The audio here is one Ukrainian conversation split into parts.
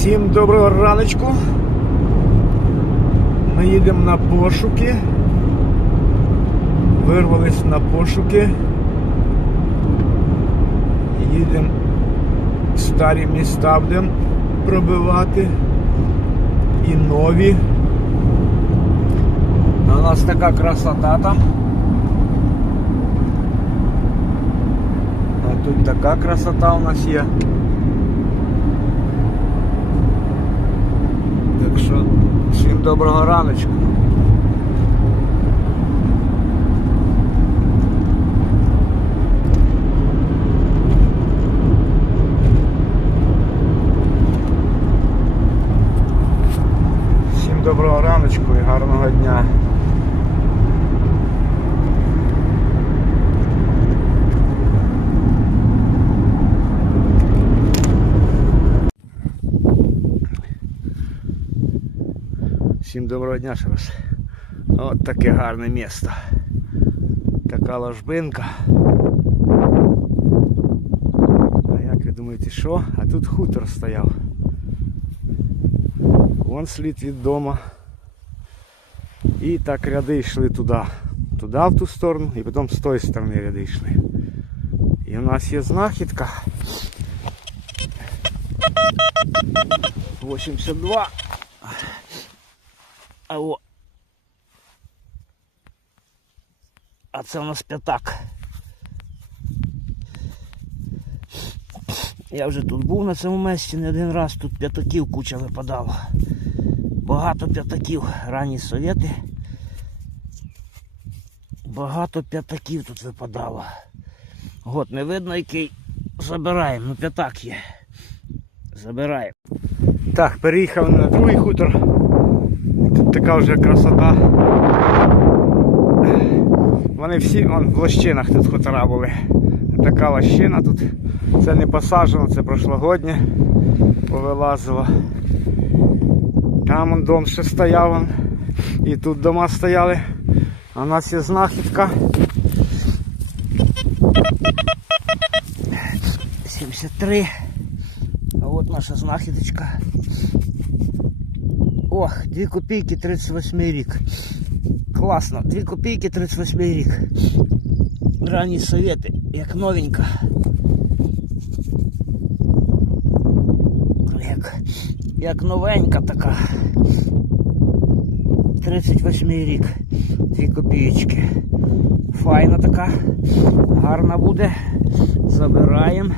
Всім доброго раночку. Ми їдемо на пошуки. Вирвались на пошуки. Їдемо старі міста будемо пробивати і нові. У нас така красота там. А тут така красота у нас є. Так що доброго раночку. Всім доброго раночку і гарного дня. Всім доброго дня ще раз. От таке гарне місто. Така ложбинка. А як ви думаєте, що? А тут хутор стояв. Вон слід від дома. І так ряди йшли туди. Туди в ту сторону і потім з тої сторони ряди йшли. І у нас є знахідка. 82. А о. А це у нас п'ятак. Я вже тут був на цьому місці не один раз, тут п'ятаків куча випадало. Багато п'ятаків, ранні совєти. Багато п'ятаків тут випадало. От не видно який. Забираємо, ну п'ятак є. Забираємо. Так, переїхав на другий хутор. Така вже красота. Вони всі вон, в лощинах тут хутора були. Така лощина тут. Це не посаджено, це прошлогоднє повилазило. Там он дом ще стояв. вон. І тут дома стояли. А у нас є знахідка. 73. А от наша знахідочка. Ох, 2 копійки 38 рік. Класно, 2 копійки 38 рік. Ранні совєти, як новенька. Як, як новенька така. 38 рік. 2 копійки. Файна така. Гарна буде. Забираємо.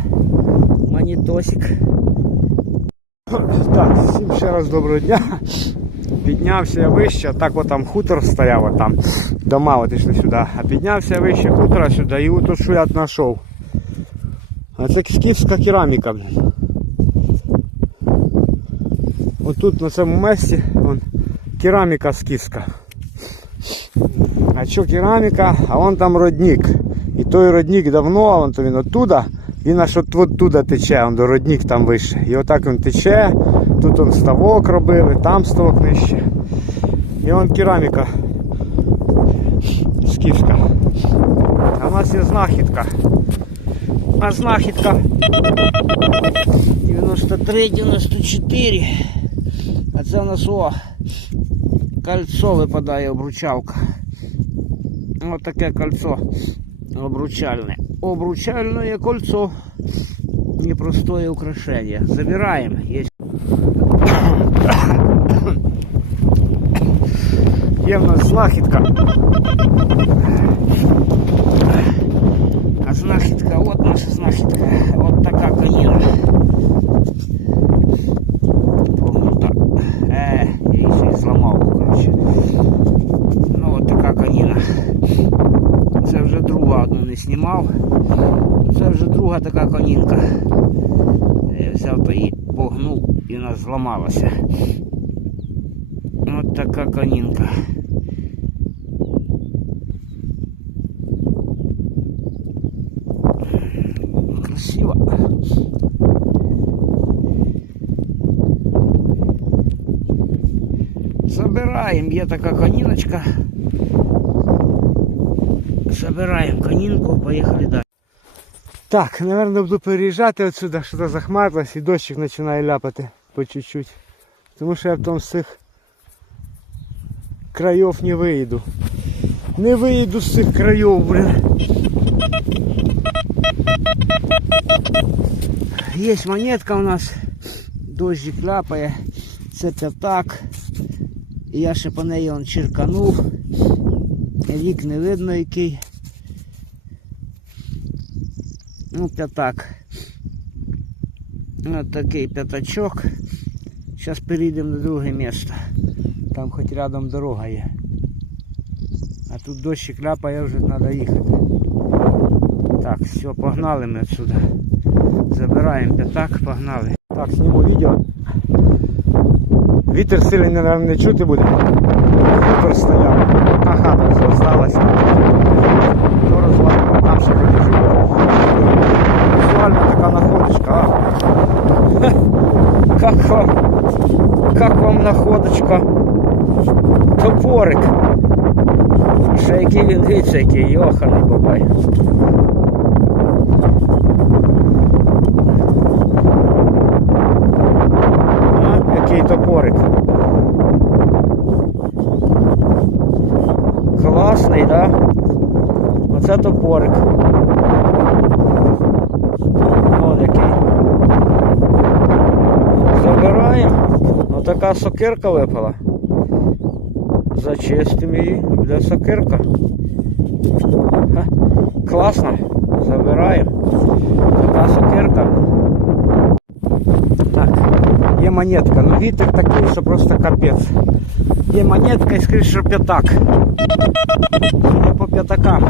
Манітосик. Так, всім ще раз доброго дня. Піднявся я вище, так от там хутор стояв, от там дома от йшли сюди. А піднявся вище хутора сюди і от що я знайшов. А це скіфська кераміка. Отут на цьому місці вон, кераміка скіфська. А що кераміка, а вон там родник. І той родник давно, вон то він оттуда, він аж от, от туди тече, он до родник там вище. І отак він тече, тут он ставок робили, там ставок нижче. І вон кераміка скіфська. А в нас є знахідка. А знахідка 93-94. А це у нас о, кольцо випадає обручалка. Ось таке кольцо обручальне. Обручальное кольцо. Непростое украшение. Забираем. Есть. Є в нас знахідка. зламалася. От така конінка. Красиво. Забираємо, є така коніночка. Забираємо конінку, поїхали далі. Так, напевно, буду переїжджати отсюда, що то захмарилось і дощик починає ляпати. По чуть-чуть. Тому що я потім з цих країв не вийду. Не вийду з цих країв, блин. Є монетка у нас. Дощик ляпає. Це п'ятак. І я ще по неї он черканув. Рік не видно який. Ну, п'ятак. Ось такий п'ятачок. Зараз перейдемо на друге місце. Там хоч рядом дорога є. А тут дощик ляпає, вже треба їхати. Так, все, погнали ми отсюда. Забираємо п'ятак, погнали. Так, зніму відео. Вітер сильний, мабуть, не чути буде. Хутор стояв. Одна хата все осталася. То розвалено, там ще живе. Візуально така находочка, вам? Топорик. Ще який він дивіться, який йоханий бабай. А, який топорик. Класний, да? Оце топорик. Отака сокирка випала. Зачистимо її, і буде сокирка. Ха, Класно. Забираємо. Така сокирка. Так, є монетка. Ну вітер такий, що просто капець. Є монетка і скоріше, що п'ятак. Судя по п'ятакам.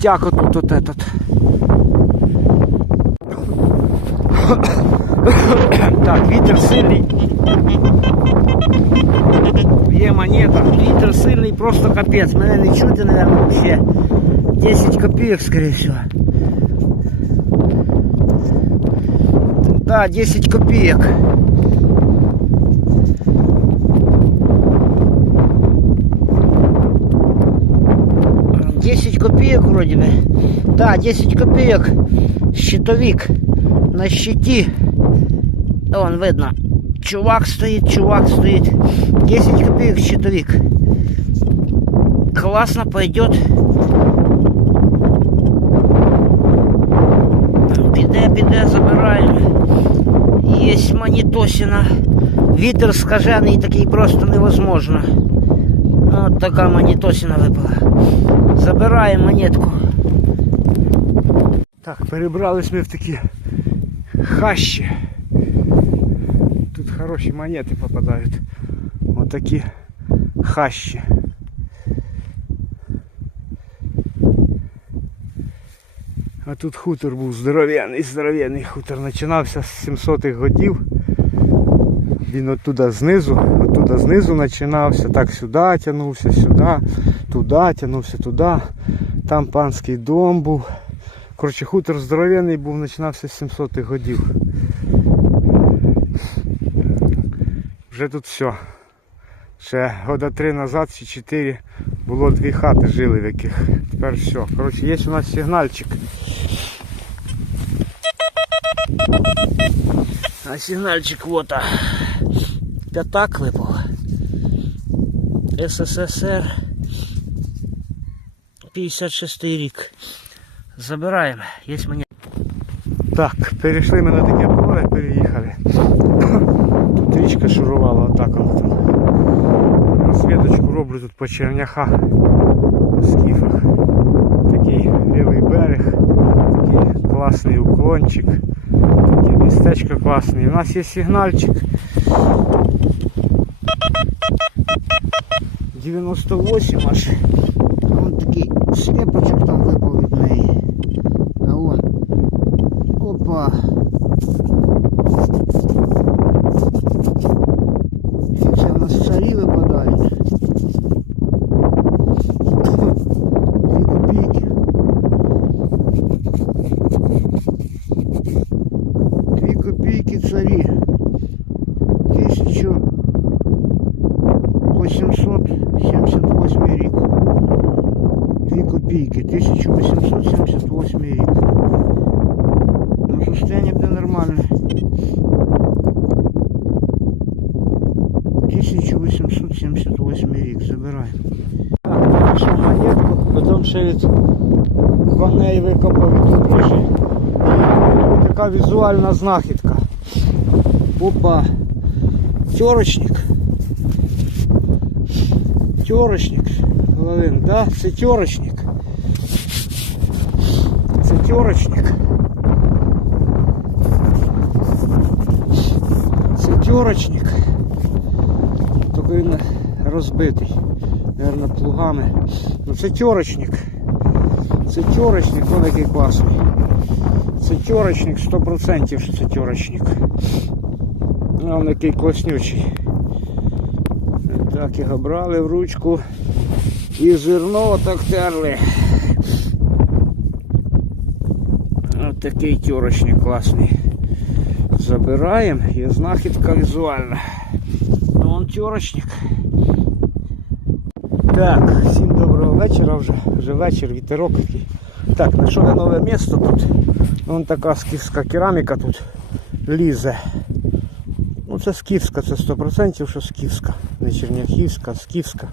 Містяк отут от этот. Так, вітер сильний. Є монета. Вітер сильний, просто капець. Мене не чути, наверное, вообще. 10 копеек, скорее всего. Да, 10 копеек. копеек вроде бы. Да, 10 копеек. Щитовик на щиті. Вон видно. Чувак стоїть, чувак стоїть. 10 копеек щитовик. Классно пойдет. Піде, піде, забираємо. Есть монетосина. Вітер скажений такий просто невозможно. От така монетосина випала. Забираємо монетку. Так, перебрались ми в такі хащі. Тут хороші монети попадають. Отакі хащі. А тут хутор був здоров'яний, здоров'яний хутор. Починався з 700-х годів. Він оттуда знизу, оттуда знизу починався, так сюди тягнувся, сюди, туди тягнувся, туди. Там панський дом був. Коротше, хутор здоров'яний був, починався з 700-х годів. Вже тут все. Ще года три назад чи чотири було дві хати жили в яких. Тепер все. Коротше, є у нас сигнальчик. А сигнальчик вот а. П'ятак випав. СССР 56 рік. Забираємо, є мені. Так, перейшли ми на таке поле, переїхали. Тут річка шурувала, отак воно там. Розвідочку роблю тут по черняхах, по скіфах. Такий лівий берег, такий класний уклончик, таке Містечко класне. У нас є сигнальчик. 98 аж. Вон такий сліпочок там випав від неї. А вон. Опа. 1878 рік. Дві копійки. 1878 рік. Ну, состояние буде нормальне. 1878 рік. Забираємо. Нашу монетку, потім ще від коней викопав тут ближче. І така візуальна знахідка. Опа. Терочник. Терочник. Половин, да? Це терочник. Це терочник. Це терочник. Тільки він розбитий. Наверно, плугами. Ну це терочник. Це терочник, он який класний. Це терочник, 100% що це терочник. А який класнючий. Так його брали в ручку і зерно так терли. Ось такий тюрочник класний. Забираємо і знахідка візуальна. Ну, Вон тюрочник. Так, всім доброго вечора вже. Вже вечір, вітерок який. Так, знайшов я нове місто тут. Вон така скіфська кераміка тут лізе. Ну це скіфська, це 100% що скіфська. Не черняхівська, а скіфська.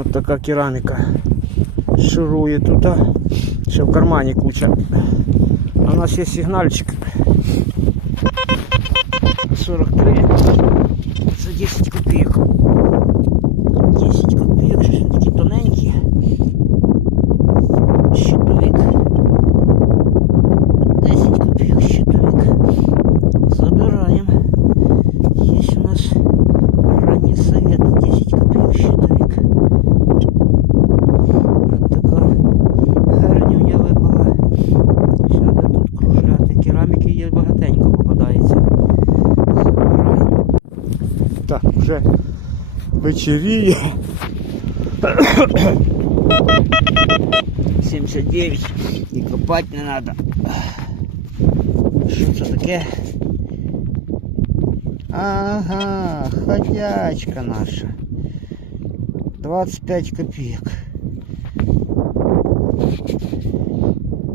Ось така кераміка. Ширує тут. а. Ще в кармані куча. А у нас є сигнальчик. 43. Це 10 копійок. 10 вечеріє. 79 і копати не треба. Що це таке? Ага, ходячка наша. 25 копеек.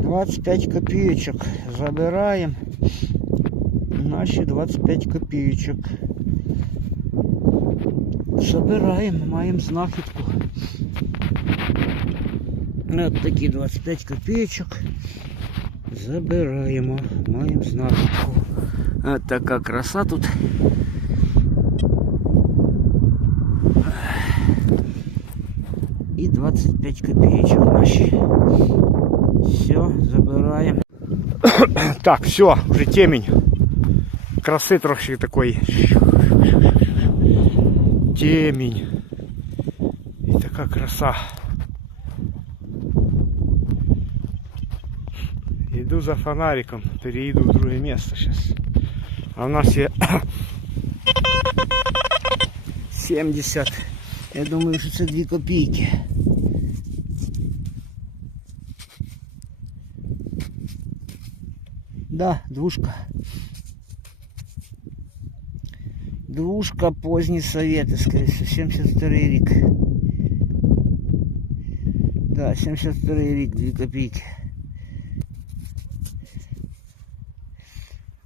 25 копеечек. Забираем наши 25 копеечек. Забираємо, маємо знахідку. От такі 25 копеечок. Забираємо, маємо знахідку. От така краса тут. І 25 копеечок наші. Все, забираємо. Так, все, вже темень. Краси трохи такої. Темень. І така краса. Іду за фонариком, перейду в друге місце зараз. А в нас є 70. Я думаю, що це 2 копійки. Да, двушка. Двушка поздні совєти, скоріше, всего, 72 рік. Да, 72 рік, 2 копійки.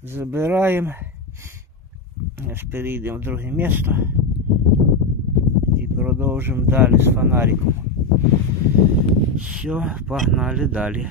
Забираємо. Аж перейдемо в друге місто. І продовжимо далі з фонариком. Все, погнали далі.